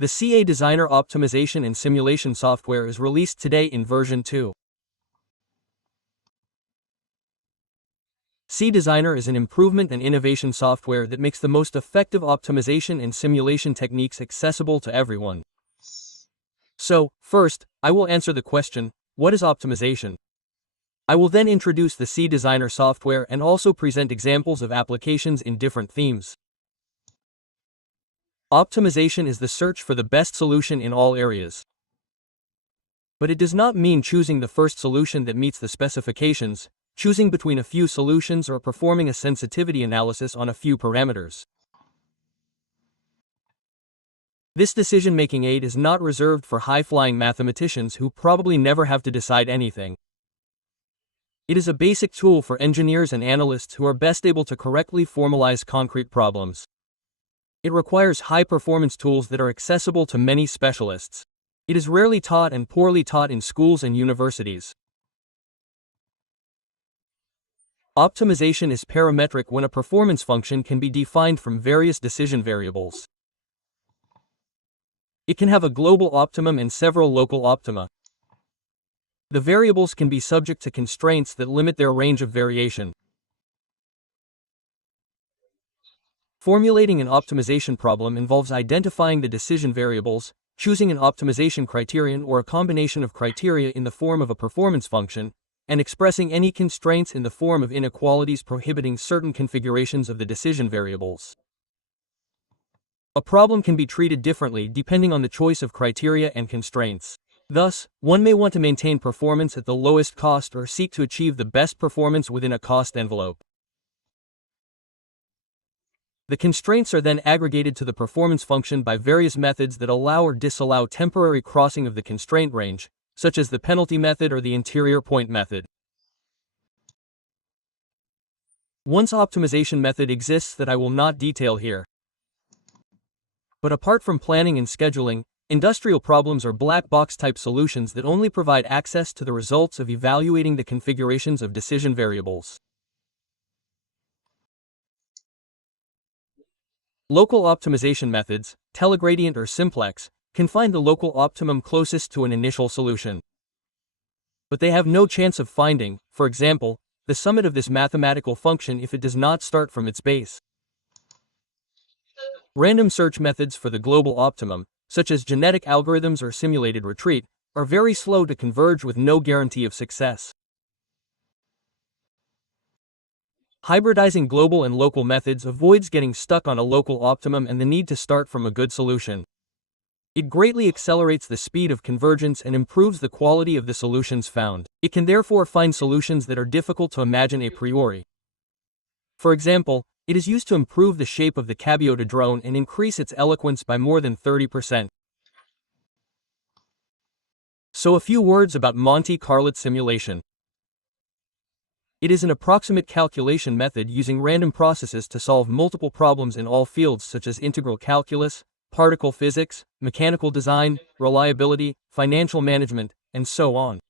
The CA Designer optimization and simulation software is released today in version 2. C Designer is an improvement and innovation software that makes the most effective optimization and simulation techniques accessible to everyone. So, first, I will answer the question, what is optimization? I will then introduce the C Designer software and also present examples of applications in different themes. Optimization is the search for the best solution in all areas. But it does not mean choosing the first solution that meets the specifications, choosing between a few solutions or performing a sensitivity analysis on a few parameters. This decision-making aid is not reserved for high-flying mathematicians who probably never have to decide anything. It is a basic tool for engineers and analysts who are best able to correctly formalize concrete problems. It requires high-performance tools that are accessible to many specialists. It is rarely taught and poorly taught in schools and universities. Optimization is parametric when a performance function can be defined from various decision variables. It can have a global optimum and several local optima. The variables can be subject to constraints that limit their range of variation. Formulating an optimization problem involves identifying the decision variables, choosing an optimization criterion or a combination of criteria in the form of a performance function, and expressing any constraints in the form of inequalities prohibiting certain configurations of the decision variables. A problem can be treated differently depending on the choice of criteria and constraints. Thus, one may want to maintain performance at the lowest cost or seek to achieve the best performance within a cost envelope. The constraints are then aggregated to the performance function by various methods that allow or disallow temporary crossing of the constraint range, such as the penalty method or the interior point method. One optimization method exists that I will not detail here. But apart from planning and scheduling, industrial problems are black box type solutions that only provide access to the results of evaluating the configurations of decision variables. Local optimization methods, telegradient or simplex, can find the local optimum closest to an initial solution. But they have no chance of finding, for example, the summit of this mathematical function if it does not start from its base. Random search methods for the global optimum, such as genetic algorithms or simulated retreat, are very slow to converge with no guarantee of success. Hybridizing global and local methods avoids getting stuck on a local optimum and the need to start from a good solution. It greatly accelerates the speed of convergence and improves the quality of the solutions found. It can therefore find solutions that are difficult to imagine a priori. For example, it is used to improve the shape of the cabiota drone and increase its eloquence by more than 30%. So a few words about Monte Carlo simulation. It is an approximate calculation method using random processes to solve multiple problems in all fields such as integral calculus, particle physics, mechanical design, reliability, financial management, and so on.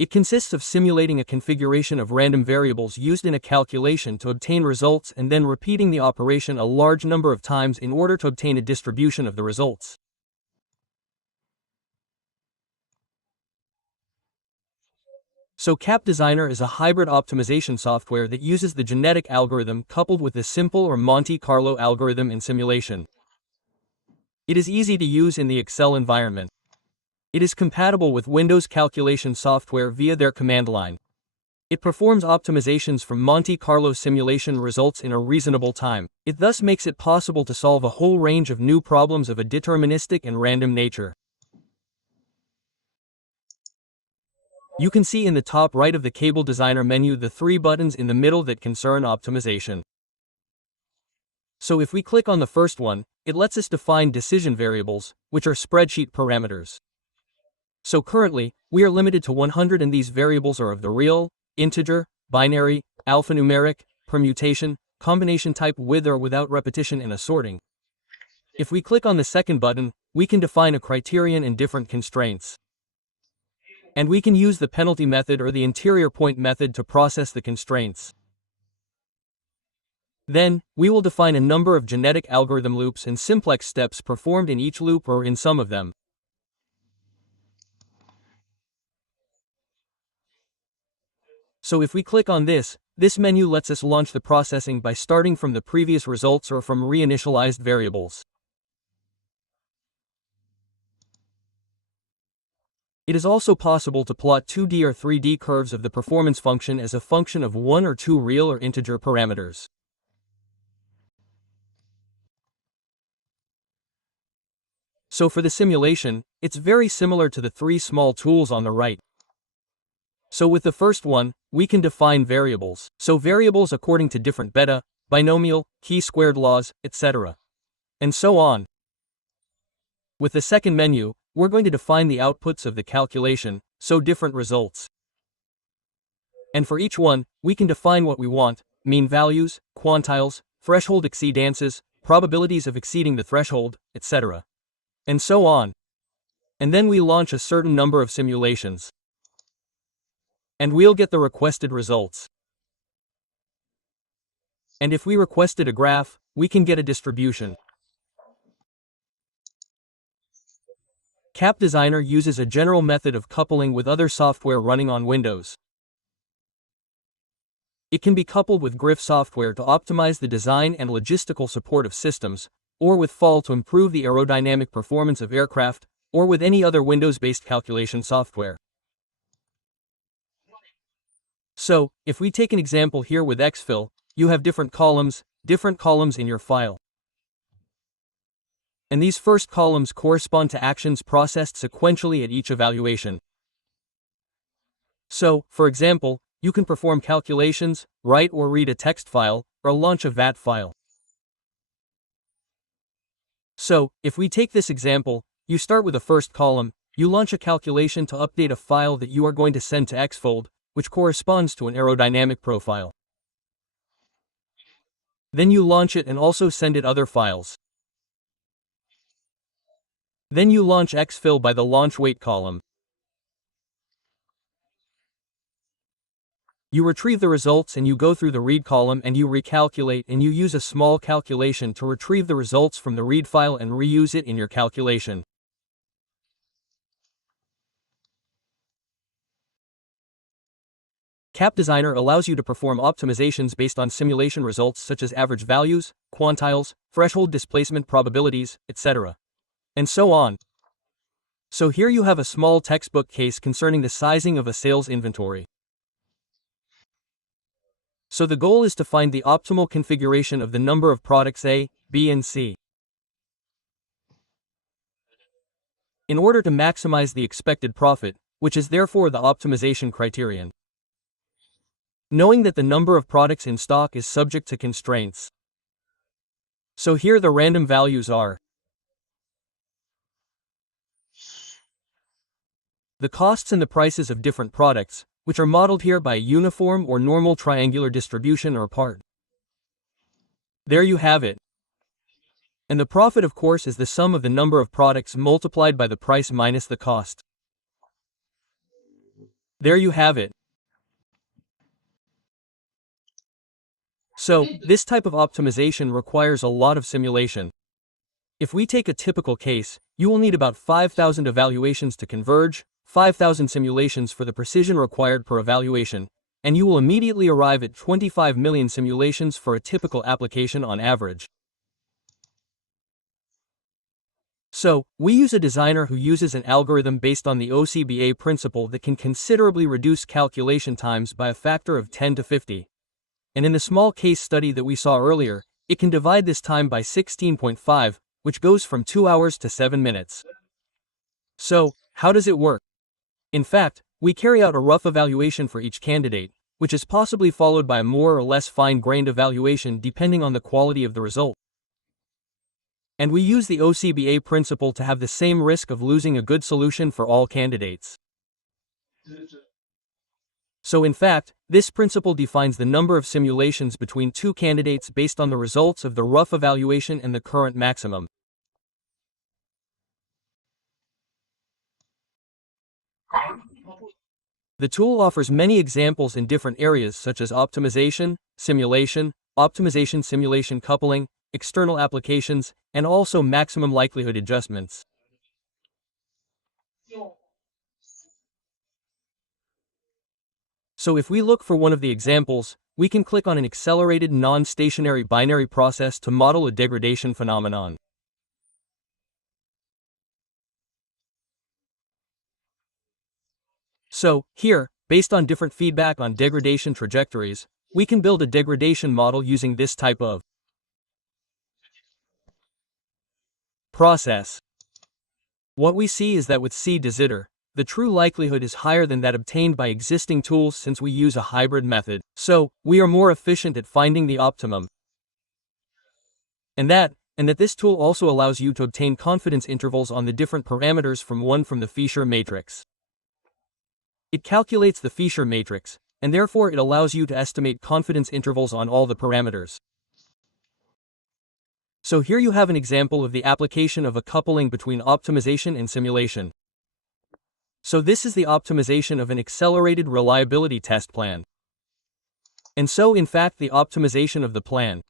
It consists of simulating a configuration of random variables used in a calculation to obtain results and then repeating the operation a large number of times in order to obtain a distribution of the results. So CAP Designer is a hybrid optimization software that uses the genetic algorithm coupled with the simple or Monte Carlo algorithm in simulation. It is easy to use in the Excel environment. It is compatible with Windows calculation software via their command line. It performs optimizations from Monte Carlo simulation results in a reasonable time. It thus makes it possible to solve a whole range of new problems of a deterministic and random nature. You can see in the top right of the Cable Designer menu the 3 buttons in the middle that concern optimization. So if we click on the first one, it lets us define decision variables, which are spreadsheet parameters. So currently, we are limited to 100 and these variables are of the real, integer, binary, alphanumeric, permutation, combination type with or without repetition and assorting. If we click on the second button, we can define a criterion and different constraints. And we can use the penalty method or the interior point method to process the constraints. Then, we will define a number of genetic algorithm loops and simplex steps performed in each loop or in some of them. So if we click on this menu lets us launch the processing by starting from the previous results or from reinitialized variables. It is also possible to plot 2D or 3D curves of the performance function as a function of one or two real or integer parameters. So for the simulation, it's very similar to the three small tools on the right. So with the first one, we can define variables. So variables according to different beta, binomial, chi-squared laws, etc. And so on. With the second menu, we're going to define the outputs of the calculation, so different results. And for each one, we can define what we want, mean values, quantiles, threshold exceedances, probabilities of exceeding the threshold, etc. And so on. And then we launch a certain number of simulations. And we'll get the requested results. And if we requested a graph, we can get a distribution. Cap Designer uses a general method of coupling with other software running on Windows. It can be coupled with Griff software to optimize the design and logistical support of systems, or with FAL to improve the aerodynamic performance of aircraft, or with any other Windows-based calculation software. So, if we take an example here with exfil, you have different columns in your file. And these first columns correspond to actions processed sequentially at each evaluation. So, for example, you can perform calculations, write or read a text file, or launch a VAT file. So, if we take this example, you start with the first column, you launch a calculation to update a file that you are going to send to Xfold, which corresponds to an aerodynamic profile. Then you launch it and also send it other files. Then you launch exfil by the launch weight column. You retrieve the results and you go through the read column and you recalculate and you use a small calculation to retrieve the results from the read file and reuse it in your calculation. Cap Designer allows you to perform optimizations based on simulation results such as average values, quantiles, threshold displacement probabilities, etc. And so on. So here you have a small textbook case concerning the sizing of a sales inventory. So the goal is to find the optimal configuration of the number of products A, B and C. In order to maximize the expected profit, which is therefore the optimization criterion. Knowing that the number of products in stock is subject to constraints. So here the random values are the costs and the prices of different products, which are modeled here by a uniform or normal triangular distribution or part. There you have it. And the profit of course is the sum of the number of products multiplied by the price minus the cost. There you have it. So, this type of optimization requires a lot of simulation. If we take a typical case, you will need about 5,000 evaluations to converge, 5,000 simulations for the precision required per evaluation, and you will immediately arrive at 25 million simulations for a typical application on average. So, we use a designer who uses an algorithm based on the OCBA principle that can considerably reduce calculation times by a factor of 10 to 50. And in the small case study that we saw earlier, it can divide this time by 16.5, which goes from 2 hours to 7 minutes. So, how does it work? In fact, we carry out a rough evaluation for each candidate, which is possibly followed by a more or less fine-grained evaluation depending on the quality of the result. And we use the OCBA principle to have the same risk of losing a good solution for all candidates. So in fact, this principle defines the number of simulations between two candidates based on the results of the rough evaluation and the current maximum. The tool offers many examples in different areas such as optimization, simulation, optimization simulation coupling, external applications, and also maximum likelihood adjustments. So if we look for one of the examples, we can click on an accelerated non-stationary binary process to model a degradation phenomenon. So, here, based on different feedback on degradation trajectories, we can build a degradation model using this type of process. What we see is that with C de Sitter, the true likelihood is higher than that obtained by existing tools since we use a hybrid method. So, we are more efficient at finding the optimum. And that this tool also allows you to obtain confidence intervals on the different parameters from the Fisher matrix. It calculates the Fisher matrix, and therefore it allows you to estimate confidence intervals on all the parameters. So here you have an example of the application of a coupling between optimization and simulation. So this is the optimization of an accelerated reliability test plan. And so in fact the optimization of the plan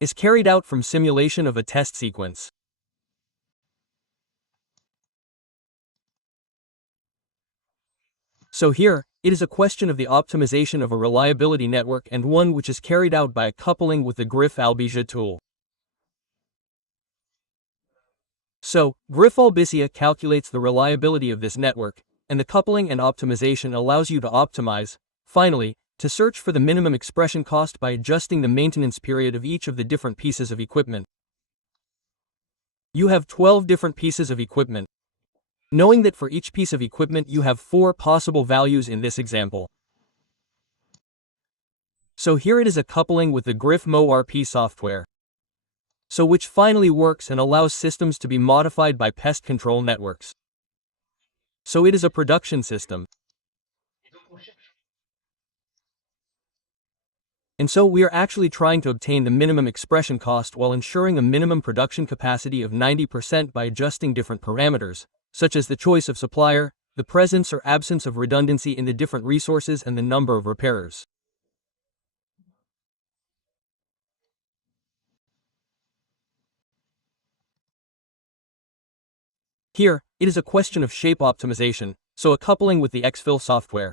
is carried out from simulation of a test sequence. So here, it is a question of the optimization of a reliability network and one which is carried out by a coupling with the Griff-Albizia tool. So, Griff-Albizia calculates the reliability of this network, and the coupling and optimization allows you to optimize, finally, to search for the minimum expression cost by adjusting the maintenance period of each of the different pieces of equipment. You have 12 different pieces of equipment. Knowing that for each piece of equipment you have 4 possible values in this example. So here it is a coupling with the Griff-MoRP software. So which finally works and allows systems to be modified by pest control networks. So it is a production system. And so we are actually trying to obtain the minimum expression cost while ensuring a minimum production capacity of 90% by adjusting different parameters, such as the choice of supplier, the presence or absence of redundancy in the different resources and the number of repairers. Here, it is a question of shape optimization, so a coupling with the Xfill software.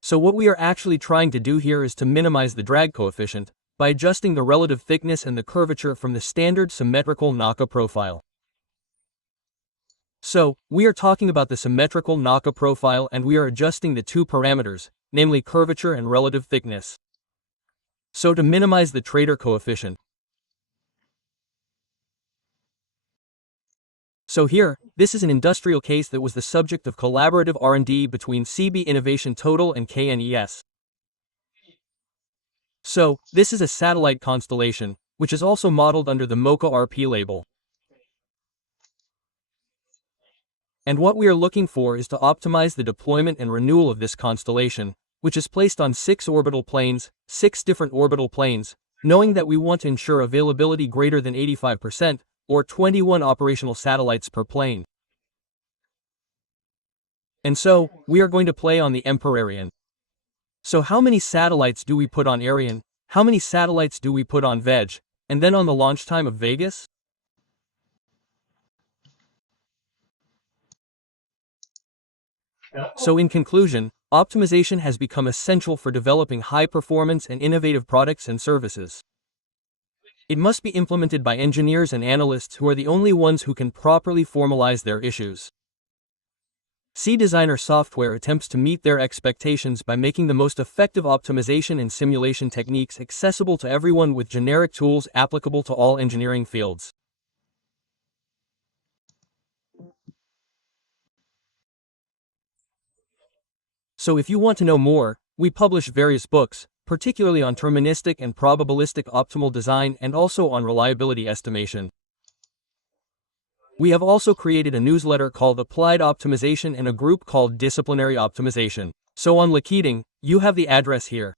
So what we are actually trying to do here is to minimize the drag coefficient by adjusting the relative thickness and the curvature from the standard symmetrical Naka profile. So, we are talking about the symmetrical Naka profile and we are adjusting the two parameters, namely curvature and relative thickness. So to minimize the Trader coefficient. So here, this is an industrial case that was the subject of collaborative R&D between CB Innovation Total and KNES. So, this is a satellite constellation, which is also modeled under the MoCA RP label. And what we are looking for is to optimize the deployment and renewal of this constellation, which is placed on 6 orbital planes, 6 different orbital planes, knowing that we want to ensure availability greater than 85%, or 21 operational satellites per plane. And so, we are going to play on the Emperor Ariane. So how many satellites do we put on Ariane? How many satellites do we put on Veg? And then on the launch time of Vegas? So in conclusion, optimization has become essential for developing high-performance and innovative products and services. It must be implemented by engineers and analysts who are the only ones who can properly formalize their issues. C-Designer software attempts to meet their expectations by making the most effective optimization and simulation techniques accessible to everyone with generic tools applicable to all engineering fields. So if you want to know more, we publish various books, particularly on deterministic and probabilistic optimal design and also on reliability estimation. We have also created a newsletter called Applied Optimization and a group called Disciplinary Optimization. So on Lakeating, you have the address here.